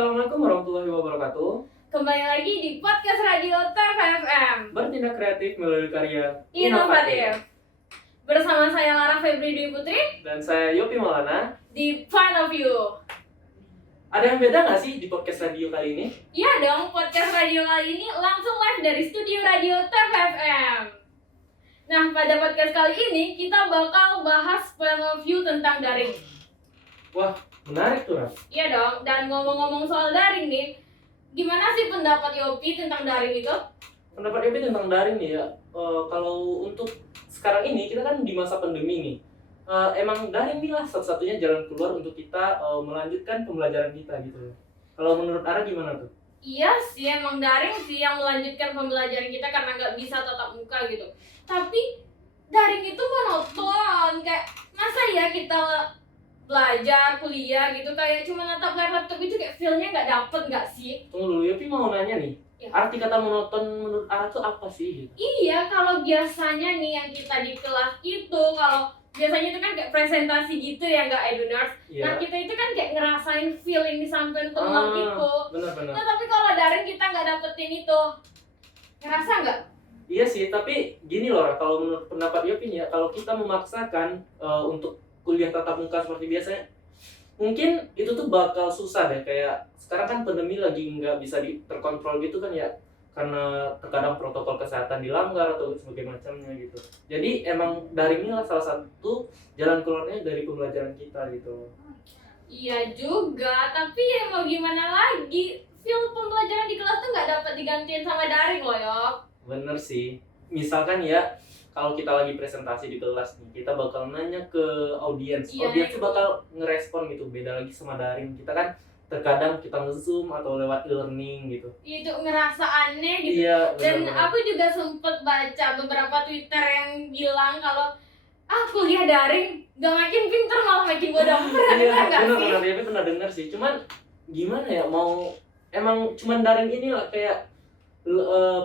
Assalamualaikum warahmatullahi wabarakatuh. Kembali lagi di podcast Radio TFFM Bertindak kreatif melalui karya Inovatif. Bersama saya Lara Febri Dwi Putri dan saya Yopi Maulana. di Point of View. Ada yang beda nggak sih di podcast radio kali ini? Iya dong, podcast radio kali ini langsung live dari studio Radio TFFM. Nah, pada podcast kali ini kita bakal bahas Point of View tentang daring. Wah, menarik tuh, Ram. Iya dong, dan ngomong-ngomong soal daring nih, gimana sih pendapat Yopi tentang daring itu? Pendapat Yopi tentang daring nih ya. Kalau untuk sekarang ini kita kan di masa pandemi nih. Emang daring inilah satu-satunya jalan keluar untuk kita melanjutkan pembelajaran kita gitu. Kalau menurut Ara gimana tuh? Iya sih, emang daring sih yang melanjutkan pembelajaran kita karena nggak bisa tatap muka gitu. Tapi daring itu monoton, kayak masa ya kita belajar, kuliah gitu kayak cuma natap layar laptop itu kayak feel-nya nggak dapet nggak sih? Tunggu dulu, Yopi mau nanya nih. Ya. Arti kata monoton menurut Ara tuh apa sih? Gitu? Iya, kalau biasanya nih yang kita di kelas itu, kalau biasanya itu kan kayak presentasi gitu ya nggak Eduners. Iya. Nah kita itu kan kayak ngerasain feel yang disampaikan teman gitu. Benar-benar. Nah tapi kalau daring kita nggak dapetin itu, ngerasa nggak? Iya sih, tapi gini loh, Ra, kalau menurut pendapat Yopi nih ya, kalau kita memaksakan untuk kuliah tatap muka seperti biasanya, mungkin itu tuh bakal susah deh. Kayak sekarang kan pandemi lagi nggak bisa terkontrol gitu kan ya, karena terkadang protokol kesehatan dilanggar atau sebagainya macamnya gitu. Jadi emang daring inilah salah satu jalan keluarnya dari pembelajaran kita gitu. Iya juga, tapi ya mau gimana lagi, feel pembelajaran di kelas tuh nggak dapat digantiin sama daring loh ya. Bener sih. Misalkan ya, kalau kita lagi presentasi di kelas nih, kita bakal nanya ke audiens. Iya, Audiens tuh itu. bakal ngerespon gitu. Beda lagi sama daring. Kita kan terkadang kita nge-zoom atau lewat e-learning gitu. Itu ngerasa aneh gitu. Iya, Dan benar-benar. aku juga sempet baca beberapa Twitter yang bilang kalau kuliah daring gak makin pinter malah makin bodoh. Pernah Iya, dengar nggak sih? benar-benar. Tapi pernah dengar sih. Cuman gimana ya, emang cuman daring inilah kayak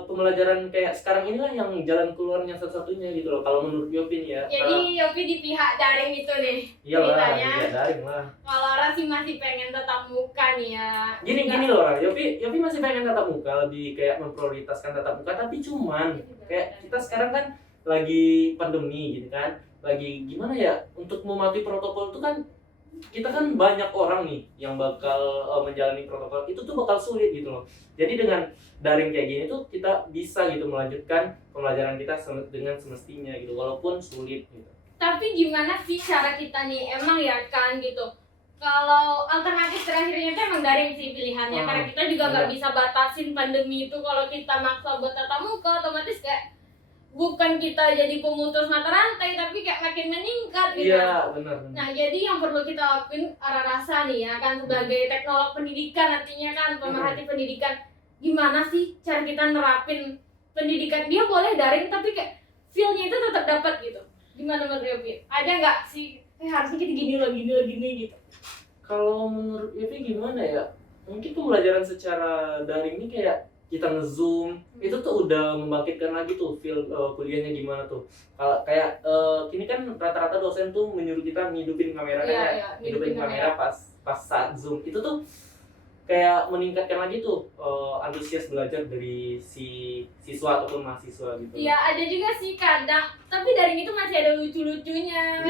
pembelajaran kayak sekarang inilah yang jalan keluarnya satu-satunya gitu loh. Kalau menurut Yopi nih ya. Jadi Yopi di pihak daring itu nih Iyalah, ceritanya. iya daring lah. Kalau Lara sih masih pengen tatap muka nih ya. Gini loh, Ra. Yopi masih pengen tatap muka, lebih kayak memprioritaskan tatap muka, tapi cuman kayak kita sekarang kan lagi pandemi gitu kan, lagi gimana ya, untuk mematuhi protokol itu kan kita kan banyak orang nih yang bakal menjalani protokol itu tuh bakal sulit gitu loh. Jadi dengan daring kayak gini tuh kita bisa gitu melanjutkan pembelajaran kita dengan semestinya gitu, walaupun sulit gitu. Tapi gimana sih cara kita nih, emang ya kan gitu, kalau alternatif terakhirnya itu emang daring sih pilihannya, karena kita juga nggak bisa batasin pandemi itu. Kalau kita maksa buat tatap muka otomatis kayak bukan kita jadi pemutus mata rantai tapi kayak makin meningkat gitu. Iya, benar. Nah jadi yang perlu kita lakuin arah rasa nih ya kan, sebagai teknolog pendidikan nantinya kan, pemerhati pendidikan, gimana sih cara kita nerapin pendidikan dia boleh daring tapi kayak feel-nya itu tetap dapat gitu. Gimana menurut Yopi? Ada nggak sih harusnya kita gini gitu? Kalau menurut Yopi gimana ya? Mungkin pembelajaran secara daring ini kayak kita nge-zoom, itu tuh udah membangkitkan lagi tuh feel kuliahnya gimana tuh. Kalau kayak kini kan rata-rata dosen tuh menyuruh kita ngidupin kamera kan ya. Iya, Ngidupin kamera pas saat zoom. Itu tuh kayak meningkatkan lagi tuh antusias belajar dari si siswa ataupun mahasiswa gitu. Iya ada juga sih kadang, tapi daring itu masih ada lucu-lucunya,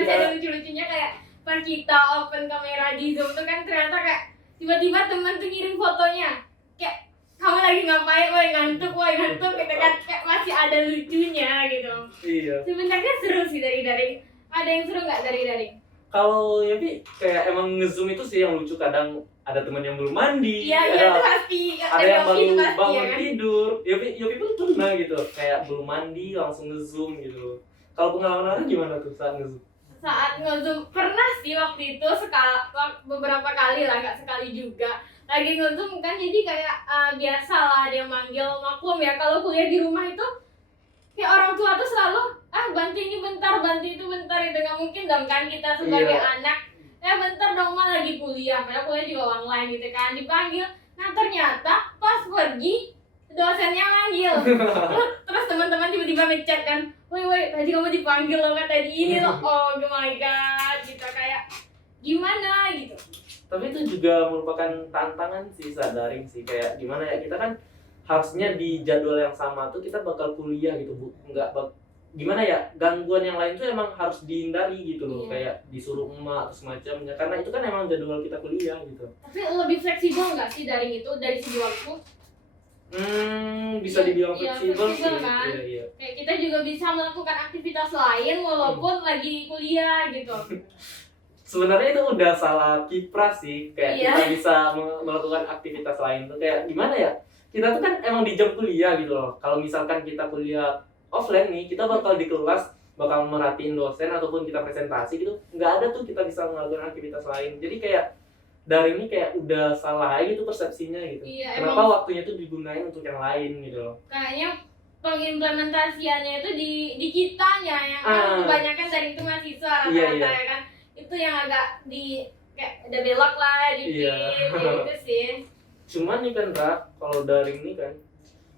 kayak pas kita open kamera di Zoom tuh kan ternyata kayak tiba-tiba teman tuh ngirim fotonya kayak kamu lagi ngapain, woi ngantuk gitu kan, kayak masih ada lucunya gitu. Iya. Sebenarnya seru sih dari daring. Ada yang seru nggak dari daring? Kalau Yopi kayak emang nge-zoom itu sih yang lucu, kadang ada teman yang belum mandi, Iya itu pasti. ada yang baru Yopi pasti, bangun ya kan? tidur. Yopi pun pernah gitu, kayak belum mandi langsung nge-zoom gitu. Kalau pengalaman Ara gimana tuh saat nge-zoom? Saat nge-zoom pernah sih waktu itu beberapa kali lah, nggak sekali juga. Lagi nge-zoom kan jadi kayak biasa lah dia manggil, maklum ya kalau kuliah di rumah itu kayak orang tua tuh selalu bantu ini bentar, bantu itu bentar, itu nggak mungkin dong kan kita sebagai anak bentar dong mah lagi kuliah, padahal kuliah juga online gitu kan, dipanggil. Nah ternyata pas pergi dosennya manggil. Terus teman-teman tiba-tiba ngechat kan, woi tadi kamu dipanggil loh, kata di ini loh. Oh my god gitu, kayak gimana gitu. Tapi itu juga merupakan tantangan sih saat daring sih, kayak gimana ya, kita kan harusnya di jadwal yang sama tuh kita bakal kuliah gitu bu, gimana ya, gangguan yang lain tuh emang harus dihindari gitu loh, Iya. kayak disuruh emak atau semacamnya, karena itu kan emang jadwal kita kuliah gitu. Tapi lebih fleksibel nggak sih daring itu dari segi waktu? Bisa Iya, dibilang iya, fleksibel sih. fleksibel kan? Iya, iya. Kayak kita juga bisa melakukan aktivitas lain walaupun lagi kuliah gitu. Sebenarnya itu udah salah kiprah sih, kayak Iya. kita bisa melakukan aktivitas lain tuh kayak gimana ya, kita tuh kan emang di jam kuliah gitu loh. Kalau misalkan kita kuliah offline nih, kita bakal di kelas bakal merhatiin dosen ataupun kita presentasi gitu, nggak ada tuh kita bisa melakukan aktivitas lain. Jadi kayak dari ini kayak udah salah aja gitu persepsinya gitu. Iya, Kenapa emang waktunya tuh digunain untuk yang lain gitu loh. kayaknya pengimplementasiannya itu di kitanya yang kan kebanyakan dari itu mahasiswa rata-rata Iya. ya kan. Itu yang agak di kayak udah belok lah dikit Iya. gitu sih. Cuman nih kan Ra, kalau daring nih kan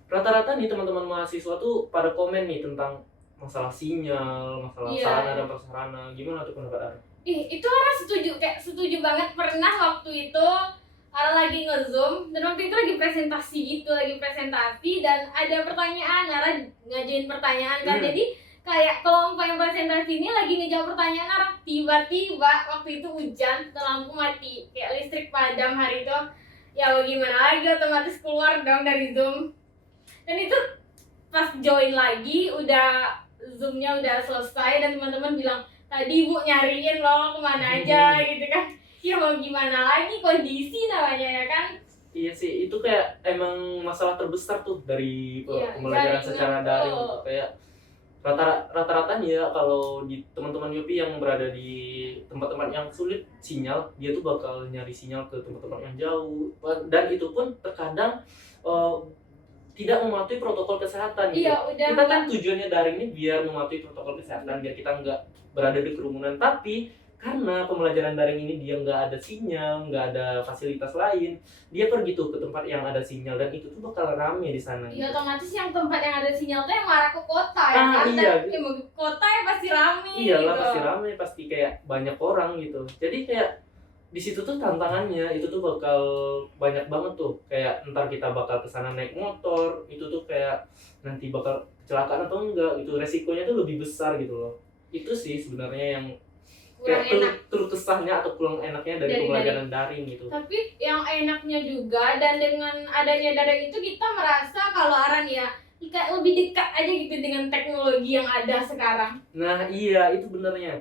rata-rata nih teman-teman mahasiswa tuh pada komen nih tentang masalah sinyal, masalah Iya. sarana dan prasarana. Gimana tuh pendapat Ara? Itu Ara setuju banget. Pernah waktu itu Ara lagi nge-zoom dan waktu itu lagi presentasi dan ada pertanyaan, Ara ngajuin pertanyaan kan. Jadi kayak kelompok yang presentasi ini lagi ngejawab pertanyaan Ara, tiba-tiba waktu itu hujan dan lampu mati, kayak listrik padam hari itu. Ya mau gimana lagi, otomatis keluar dong dari Zoom. Dan itu pas join lagi udah Zoom-nya udah selesai dan teman-teman bilang, tadi Bu nyariin loh kemana aja gitu kan. Ya mau gimana lagi, kondisi namanya ya kan. Iya sih, itu kayak emang masalah terbesar tuh dari pembelajaran jaringan secara tuh. daring gitu. Kayak rata-rata nih ya, kalau di teman-teman Yopi yang berada di tempat-tempat yang sulit sinyal, dia tuh bakal nyari sinyal ke tempat-tempat yang jauh, dan itu pun terkadang tidak mematuhi protokol kesehatan gitu. Iya, udah Kita kan tujuannya daring ini biar mematuhi protokol kesehatan, biar kita nggak berada di kerumunan. Tapi karena pembelajaran daring ini dia nggak ada sinyal, nggak ada fasilitas lain, dia pergi tuh ke tempat yang ada sinyal dan itu tuh bakal rame di sana. Iya, otomatis yang tempat yang ada sinyal tuh yang marah ke kota ya kan. Iya. Dan ya, mau ke kota ya pasti rame. Iyalah gitu. pasti rame, pasti kayak banyak orang gitu. Jadi kayak di situ tuh tantangannya itu tuh bakal banyak banget tuh, kayak ntar kita bakal kesana naik motor, itu tuh kayak nanti bakal kecelakaan atau enggak gitu, resikonya tuh lebih besar gitu loh. Itu sih sebenarnya yang Kurang kayak enak. keluh kesahnya atau kurang enaknya dari pembelajaran daring gitu. Tapi yang enaknya juga, dan dengan adanya daring itu kita merasa kalau Aran ya kayak lebih dekat aja gitu dengan teknologi yang ada sekarang. Nah iya, itu benernya.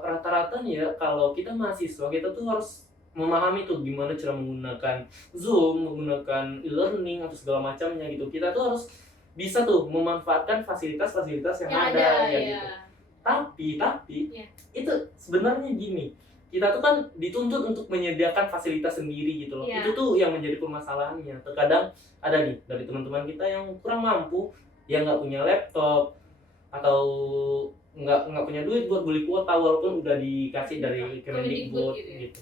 Rata-rata nih ya, kalau kita mahasiswa, kita tuh harus memahami tuh gimana cara menggunakan Zoom, menggunakan e-learning atau segala macamnya gitu. Kita tuh harus bisa tuh memanfaatkan fasilitas-fasilitas yang ada ya gitu. Tapi Iya. itu sebenarnya gini, kita tuh kan dituntut untuk menyediakan fasilitas sendiri gitu loh. Iya. Itu tuh yang menjadi permasalahannya. Terkadang ada nih dari teman-teman kita yang kurang mampu, yang nggak punya laptop atau nggak punya duit buat beli kuota walaupun udah dikasih dari Kemendikbud gitu.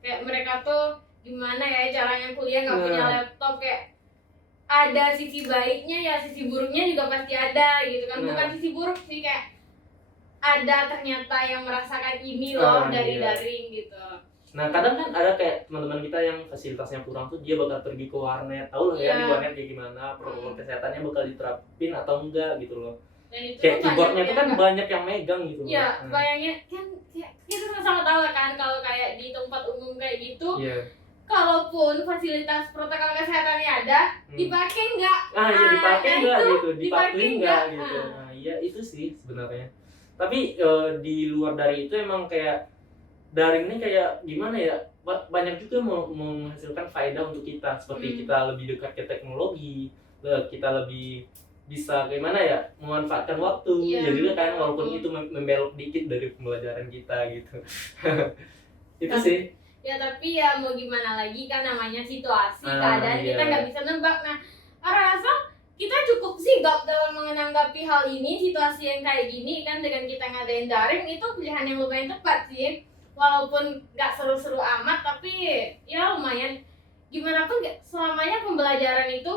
Kayak mereka tuh gimana ya caranya kuliah nggak punya Nah. laptop, kayak ada sisi baiknya ya, sisi buruknya juga pasti ada gitu kan. Nah. Bukan sisi buruk sih, kayak ada ternyata yang merasakan ini loh dari Iya. daring gitu. Nah kadang kan ada kayak teman-teman kita yang fasilitasnya kurang tuh, dia bakal pergi ke warnet, tahu lah ya Iya. di warnet kayak gimana, protokol kesehatannya bakal diterapin atau enggak gitu loh. Dan itu Kayak tuh keyboardnya tuh kan yang banyak yang megang gitu. Iya, Nah, bayangin kan kita sama-sama tahu kan kalau kayak di tempat umum kayak gitu, iya. kalaupun fasilitas protokol kesehatannya ada, dipakai nggak? Ya dipakai Nah, nggak itu gitu, dipakai dipatuhi nggak nggak? gitu. Nah iya itu sih sebenarnya. Tapi di luar dari itu emang kayak daring ini kayak gimana ya, banyak juga menghasilkan faedah untuk kita, seperti kita lebih dekat ke teknologi, kita lebih bisa gimana ya memanfaatkan waktu. Iya, Jadi kan walaupun waktu. itu membelok dikit dari pembelajaran kita gitu. Itu sih. Ya tapi ya mau gimana lagi kan, namanya situasi, keadaan iya. kita nggak bisa nebak. Nah, Ara rasa kita cukup sigap dalam menanggapi hal ini, situasi yang kayak gini kan, dengan kita ngadain daring itu pilihan yang lumayan tepat sih. Walaupun nggak seru-seru amat, tapi ya lumayan. Gimana pun selamanya pembelajaran itu,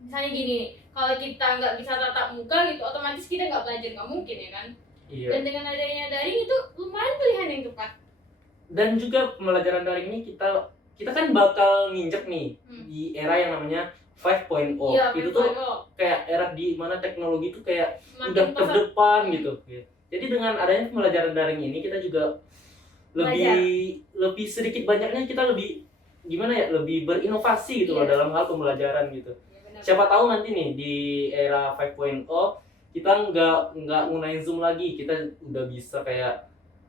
misalnya gini nih, kalau kita nggak bisa tatap muka gitu, otomatis kita nggak belajar, nggak mungkin ya kan. Iya. Dan dengan adanya daring itu lumayan pilihan yang tepat. Dan juga pembelajaran daring ini kita kan bakal nginjek nih di era yang namanya 5.0. Iya, Itu tuh kayak era di mana teknologi tuh kayak makin udah pesat. terdepan gitu. Jadi dengan adanya pembelajaran daring ini kita juga lebih sedikit banyaknya kita lebih gimana ya, lebih berinovasi gitu loh Iya. dalam hal pembelajaran gitu. Ya, benar. Siapa tahu nanti nih di era 5.0 kita nggak gunain Zoom lagi, kita udah bisa kayak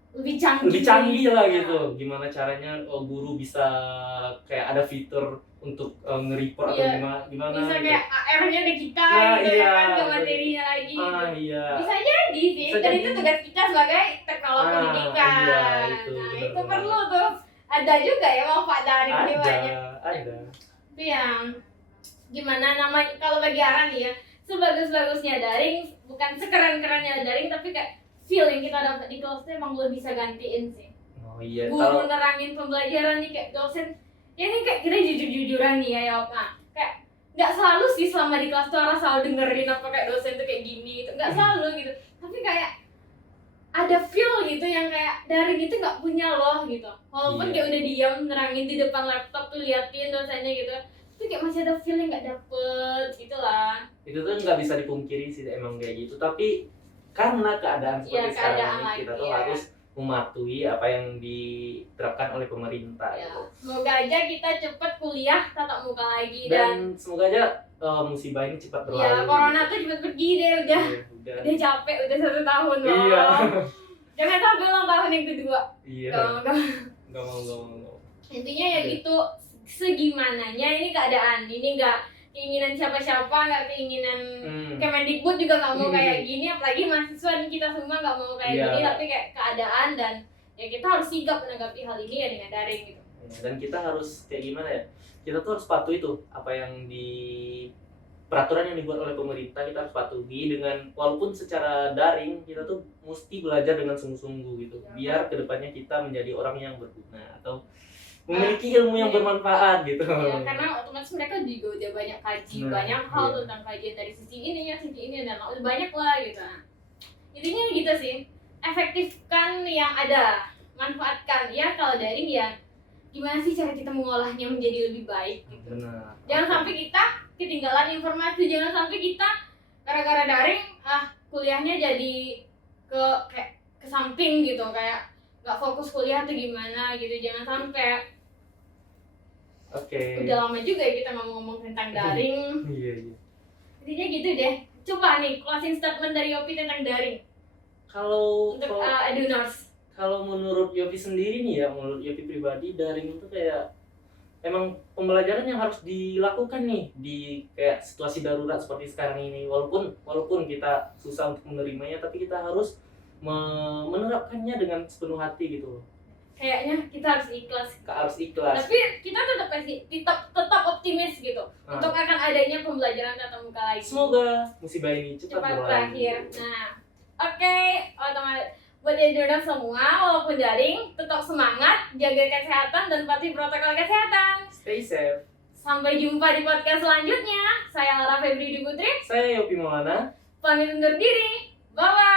lebih canggih lah gitu. Gimana caranya guru bisa kayak ada fitur untuk nge-report atau Iya. gimana Bisa gitu. kayak AR-nya ada kita Nah, gitu iya. ya kan, ke materinya lagi gitu. Iya. Bisa jadi sih, Bisa dan jadi. itu tugas kita sebagai teknolog pendidikan. Iya, itu Nah, benar-benar. itu perlu tuh. Ada juga ya manfaat daring ini banyak. Ada. Tapi yang gimana namanya, kalau bagi Ara nih ya, sebagus-bagusnya daring, bukan sekeren-kerennya daring, tapi kayak feel yang kita dapat di kelas tuh emang belum bisa gantiin sih. Oh iya, Guru nerangin pembelajaran nih, kayak dosen ya ini kayak kita jujur-jujuran nih ya nah, kayak nggak selalu sih selama di kelas tuh orang selalu dengerin apa kayak dosen tuh kayak gini gitu, nggak selalu gitu, tapi kayak ada feel gitu yang kayak daring itu nggak punya loh gitu, walaupun Iya. kayak udah diam nerangin di depan laptop tuh liatin dosennya gitu, tapi kayak masih ada feel yang nggak dapet gitu lah. Itu tuh nggak bisa dipungkiri sih emang kayak gitu, tapi karena keadaan seperti sekarang keadaan ini kita lagi tuh ya. harus mematuhi apa yang diterapkan oleh pemerintah Ya, gitu. semoga aja kita cepet kuliah tatap muka lagi Dan semoga aja musibah ini cepat berlalu. ya corona tuh cepet pergi deh udah. Udah. Udah capek, udah 1 tahun loh. Iya. Jangan sampai ulang tahun yang kedua. Iya. Gak mau. Gak mau. Intinya ya Iya. gitu, segimananya ini keadaan. Ini gak keinginan siapa-siapa, gak keinginan Kemendikbud juga gak mau kayak gini. Apalagi mahasiswa dan kita semua gak mau kayak Iya. gini. Tapi kayak keadaan, dan ya kita harus sigap menanggapi hal ini ya dengan daring gitu. Dan kita harus kayak gimana ya? Kita tuh harus patuhi tuh apa yang di peraturan yang dibuat oleh pemerintah, kita harus patuhi dengan walaupun secara daring kita tuh mesti belajar dengan sungguh-sungguh gitu, biar kedepannya kita menjadi orang yang berguna atau memiliki ilmu yang bermanfaat gitu. Ya, karena otomatis mereka juga udah banyak kaji banyak hal iya. tentang kajian dari sisi ini dan udah banyak lah gitu. Intinya gitu sih, efektifkan yang ada, manfaatkan ya. Kalau daring ya gimana sih cara kita mengolahnya menjadi lebih baik gitu. Benar. Jangan sampai kita ketinggalan informasi, jangan sampai kita gara-gara daring kuliahnya jadi kayak ke samping gitu, kayak nggak fokus kuliah tuh gimana gitu. Jangan sampai. Oke. Udah lama juga ya kita ngomong-ngomong tentang daring. Iya. Intinya gitu deh. Coba nih closing statement dari Yopi tentang daring Kalau untuk eduners. Kalau menurut Yopi sendiri nih ya, menurut Yopi pribadi, daring itu kayak emang pembelajaran yang harus dilakukan nih di kayak situasi darurat seperti sekarang ini. Walaupun kita susah untuk menerimanya, tapi kita harus menerapkannya dengan sepenuh hati gitu. Kayaknya kita harus ikhlas. Tapi kita tetap optimis gitu untuk akan adanya pembelajaran tatap muka lagi. Semoga musibah ini cepat berakhir. Nah, oke, otomatis buat eduners semua, walaupun daring, tetap semangat, jaga kesehatan dan patuhi protokol kesehatan. Stay safe. Sampai jumpa di podcast selanjutnya. Saya Lara Febri Putri. Saya Yopi Maulana. Pamit undur diri. Bye bye.